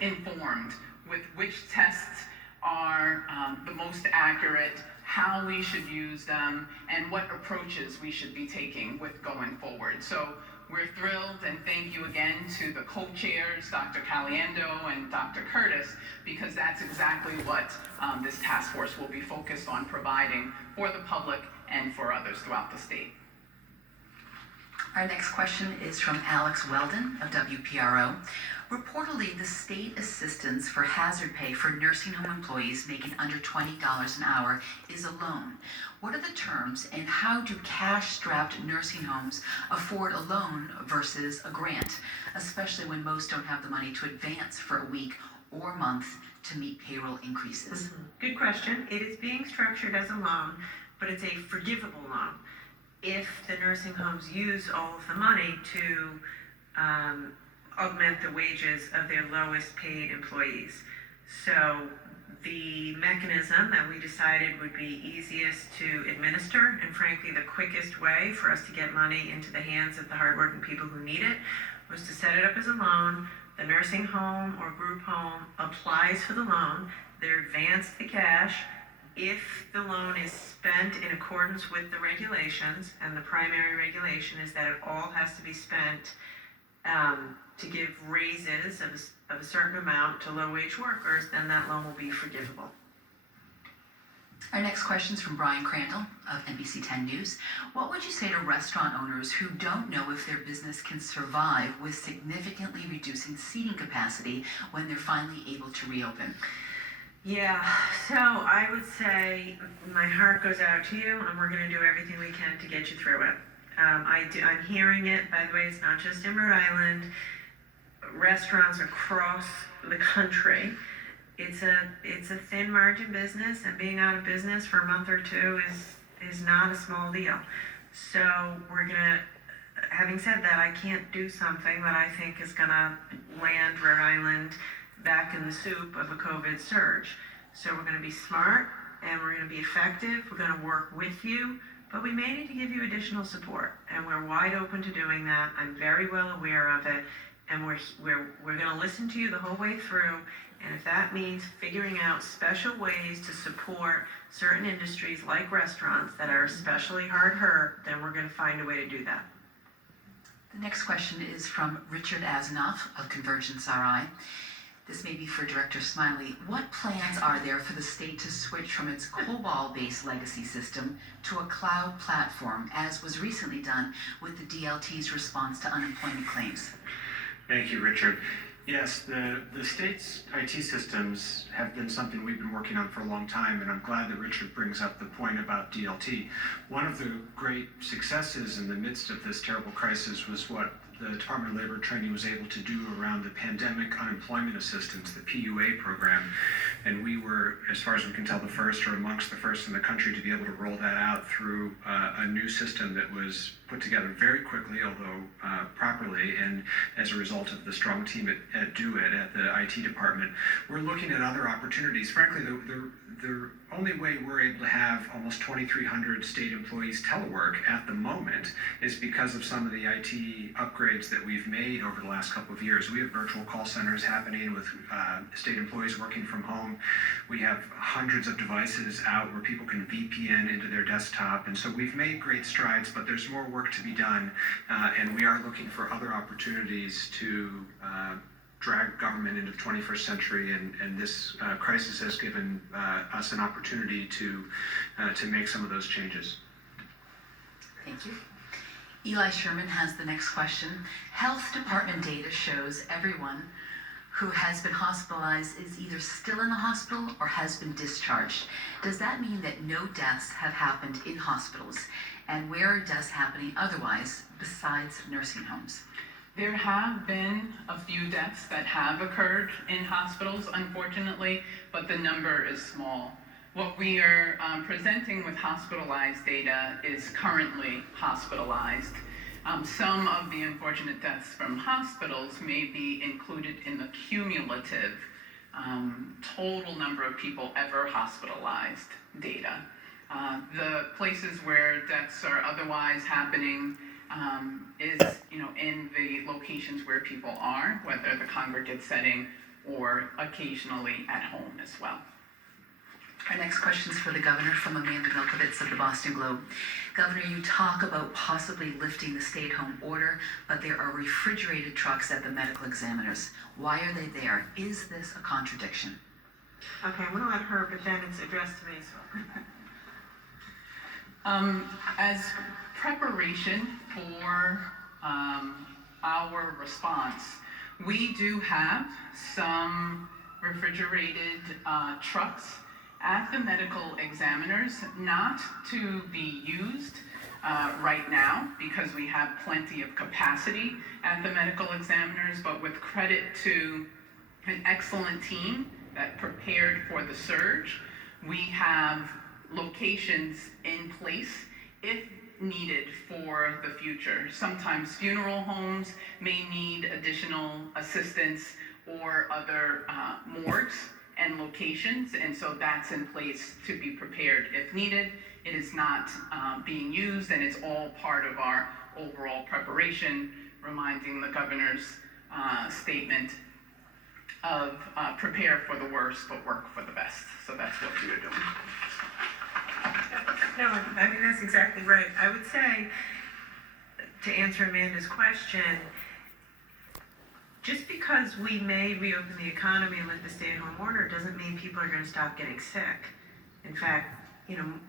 informed with which tests are the most accurate, how we should use them, and what approaches we should be taking with going forward. So we're thrilled, and thank you again to the co-chairs, Dr. Caliendo and Dr. Curtis, because that's exactly what this task force will be focused on providing for the public and for others throughout the state. Our next question is from Alex Weldon of WPRO. Reportedly, the state assistance for hazard pay for nursing home employees making under $20 an hour is a loan. What are the terms, and how do cash-strapped nursing homes afford a loan versus a grant, especially when most don't have the money to advance for a week or month to meet payroll increases? Mm-hmm. Good question. It is being structured as a loan, but it's a forgivable loan. If the nursing homes use all of the money to augment the wages of their lowest paid employees. So the mechanism that we decided would be easiest to administer, and frankly the quickest way for us to get money into the hands of the hardworking people who need it, was to set it up as a loan. The nursing home or group home applies for the loan. They're advanced the cash. If the loan is spent in accordance with the regulations, and the primary regulation is that it all has to be spent to give raises of a certain amount to low-wage workers, then that loan will be forgivable. Our next question is from Brian Crandall of NBC 10 News. What would you say to restaurant owners who don't know if their business can survive with significantly reducing seating capacity when they're finally able to reopen? Yeah, so I would say my heart goes out to you, and we're going to do everything we can to get you through it. I'm hearing it, by the way, it's not just in Rhode Island. Restaurants across the country, it's a thin margin business, and being out of business for a month or two is not a small deal. So we're gonna, having said that, I can't do something that I think is gonna land Rhode Island back in the soup of a COVID surge. So we're gonna be smart, and we're gonna be effective. We're gonna work with you, but we may need to give you additional support, and we're wide open to doing that. I'm very well aware of it, and we're going to listen to you the whole way through. And if that means figuring out special ways to support certain industries like restaurants that are especially hard hurt, then we're going to find a way to do that. The next question is from Richard Asanoff of Convergence RI. This may be for Director Smiley. What plans are there for the state to switch from its COBOL-based legacy system to a cloud platform, as was recently done with the DLT's response to unemployment claims? Thank you, Richard. Yes, the state's IT systems have been something we've been working on for a long time, and I'm glad that Richard brings up the point about DLT. One of the great successes in the midst of this terrible crisis was what the Department of Labor and Training was able to do around the Pandemic Unemployment Assistance, the PUA program. And we were, as far as we can tell, the first or amongst the first in the country to be able to roll that out through a new system that was put together very quickly, although properly, and as a result of the strong team at DoIT, at the IT department. We're looking at other opportunities. Frankly, the only way we're able to have almost 2,300 state employees telework at the moment is because of some of the IT upgrades that we've made over the last couple of years. We have virtual call centers happening with state employees working from home. We have hundreds of devices out where people can VPN into their desktop, and so we've made great strides, but there's more work to be done, and we are looking for other opportunities to drag government into the 21st century, and this crisis has given us an opportunity to make some of those changes. Thank you. Eli Sherman has the next question. Health Department data shows everyone who has been hospitalized is either still in the hospital or has been discharged. Does that mean that no deaths have happened in hospitals? And where are deaths happening otherwise besides nursing homes? There have been a few deaths that have occurred in hospitals, unfortunately, but the number is small. What we are presenting with hospitalized data is currently hospitalized. Some of the unfortunate deaths from hospitals may be included in the cumulative total number of people ever hospitalized data. The places where deaths are otherwise happening is, in the locations where people are, whether the congregate setting or occasionally at home as well. Our next question is for the governor from Amanda Milkovich of the Boston Globe. Governor, you talk about possibly lifting the stay-at-home order, but there are refrigerated trucks at the medical examiners. Why are they there? Is this a contradiction? Okay, I'm gonna let her, but then it's addressed to me, so. As preparation for our response, we do have some refrigerated trucks at the medical examiners, not to be used right now because we have plenty of capacity at the medical examiners, but with credit to an excellent team that prepared for the surge, we have locations in place if needed for the future. Sometimes funeral homes may need additional assistance or other morgues and locations, and so that's in place to be prepared if needed. It is not being used, and it's all part of our overall preparation, reminding the governor's statement of prepare for the worst but work for the best. So that's what we are doing. No, I mean, that's exactly right. I would say, to answer Amanda's question, just because we may reopen the economy and lift the stay-at-home order doesn't mean people are gonna stop getting sick. In fact,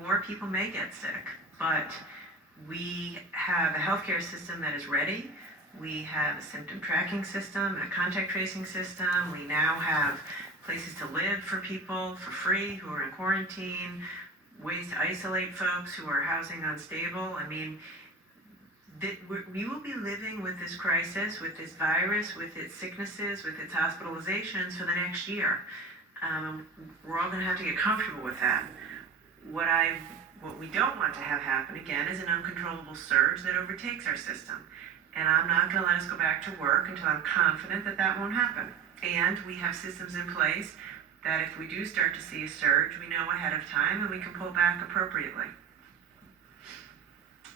more people may get sick, but we have a healthcare system that is ready. We have a symptom tracking system, a contact tracing system. We now have places to live for people for free who are in quarantine, ways to isolate folks who are housing unstable. I mean, we will be living with this crisis, with this virus, with its sicknesses, with its hospitalizations for the next year. We're all gonna have to get comfortable with that. What we don't want to have happen again is an uncontrollable surge that overtakes our system. And I'm not gonna let us go back to work until I'm confident that that won't happen. And we have systems in place that if we do start to see a surge, we know ahead of time and we can pull back appropriately.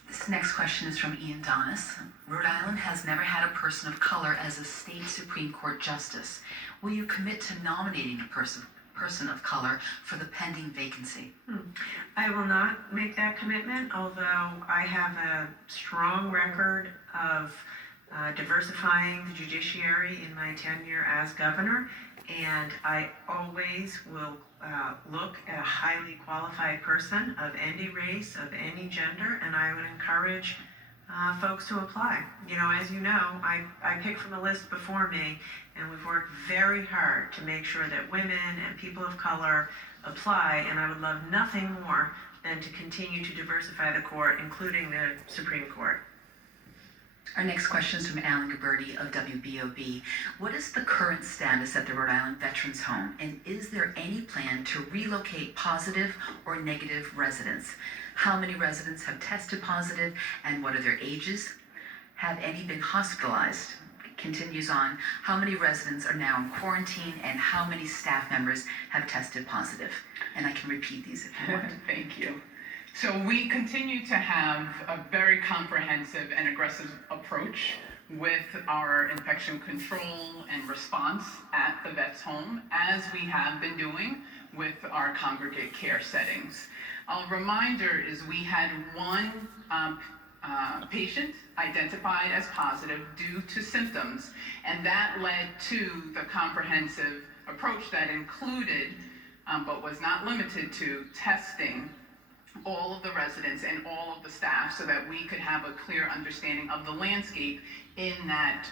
This next question is from Ian Donis. Rhode Island has never had a person of color as a state Supreme Court justice. Will you commit to nominating a person of color for the pending vacancy? I will not make that commitment, although I have a strong record of diversifying the judiciary in my tenure as governor, and I always will look at a highly qualified person of any race, of any gender, and I would encourage folks to apply. As you know, I picked from the list before me, and we've worked very hard to make sure that women and people of color apply, and I would love nothing more than to continue to diversify the court, including the Supreme Court. Our next question is from Alan Gabberty of WBOB. What is the current status at the Rhode Island Veterans Home, and is there any plan to relocate positive or negative residents? How many residents have tested positive, and what are their ages? Have any been hospitalized? It continues on. How many residents are now in quarantine, and how many staff members have tested positive? And I can repeat these if you want. Thank you. So we continue to have a very comprehensive and aggressive approach with our infection control and response at the vet's home, as we have been doing with our congregate care settings. A reminder is we had one patient identified as positive due to symptoms, and that led to the comprehensive approach that included, but was not limited to, testing all of the residents and all of the staff so that we could have a clear understanding of the landscape in that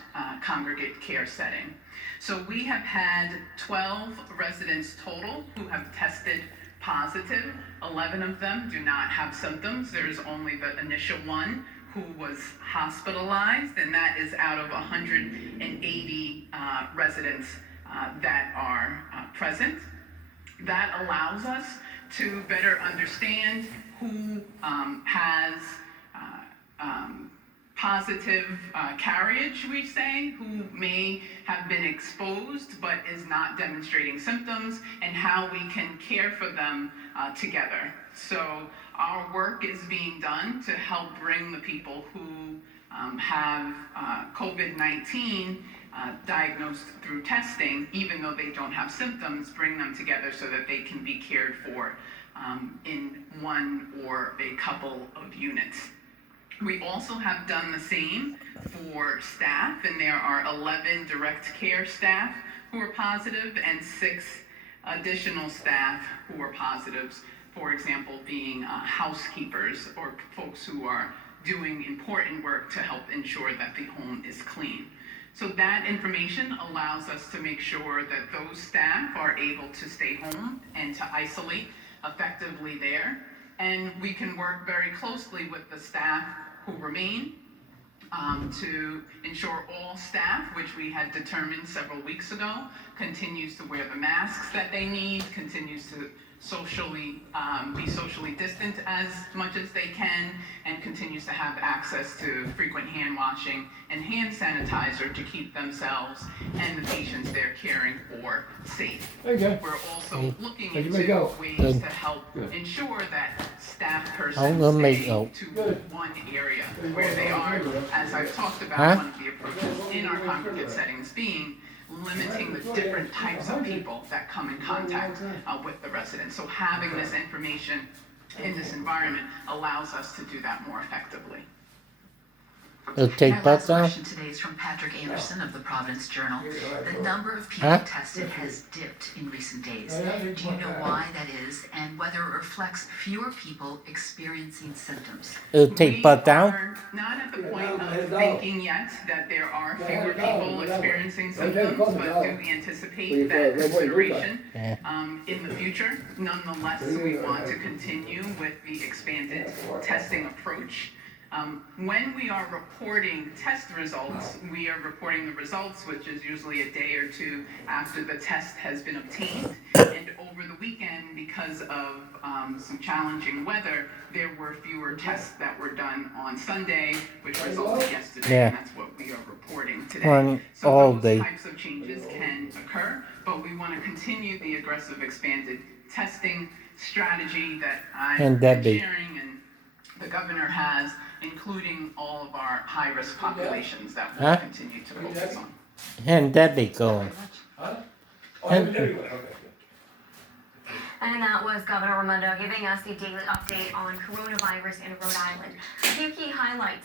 congregate care setting. So we have had 12 residents total who have tested positive. 11 of them do not have symptoms. There is only the initial one who was hospitalized, and that is out of 180 residents that are present. That allows us to better understand who has positive carriage, we say, who may have been exposed but is not demonstrating symptoms, and how we can care for them together. So our work is being done to help bring the people who have COVID-19 diagnosed through testing, even though they don't have symptoms, bring them together so that they can be cared for in one or a couple of units. We also have done the same for staff, and there are 11 direct care staff who are positive and 6 additional staff who are positives, for example, being housekeepers or folks who are doing important work to help ensure that the home is clean. So that information allows us to make sure that those staff are able to stay home and to isolate effectively there. And we can work very closely with the staff who remain to ensure all staff, which we had determined several weeks ago, continues to wear the masks that they need, continues to be socially distant as much as they can, and continues to have access to frequent hand washing and hand sanitizer to keep themselves and the patients they're caring for safe. Okay. We're also looking How'd you into make out? ways Good. to help Good. ensure that staff I'm persons gonna make stay out. to Good. one area where they are, as I've talked about, Huh? one of the approaches in our congregate settings being limiting the different types of people that come in contact with the residents. So having this information in this environment allows us to do that more effectively. It'll take Our butts last down. question today is from Patrick Anderson of the Providence Journal. The number of people Huh? tested has dipped in recent days. Do you know why that is, and whether it reflects fewer people experiencing symptoms? It'll take butt down. We are not at the point of thinking yet that there are fewer people experiencing symptoms, but do anticipate that consideration Yeah. in the future. Nonetheless, we want to continue with the expanded testing approach. When we are reporting test results, we are reporting the results, which is usually a day or two after the test has been obtained. And over the weekend, because of some challenging weather, there were fewer tests that were done on Sunday, which resulted yesterday, Yeah. and that's what we are reporting today. On So all those day. types of changes can occur, but we want to continue the aggressive expanded testing strategy that I've And been Debbie. sharing and the governor has, including all of our high-risk populations that we'll Huh? continue to focus on. And Debbie going. Huh? Oh, everywhere, okay. And that was Governor Raimondo giving us the daily update on coronavirus in Rhode Island. A few key highlights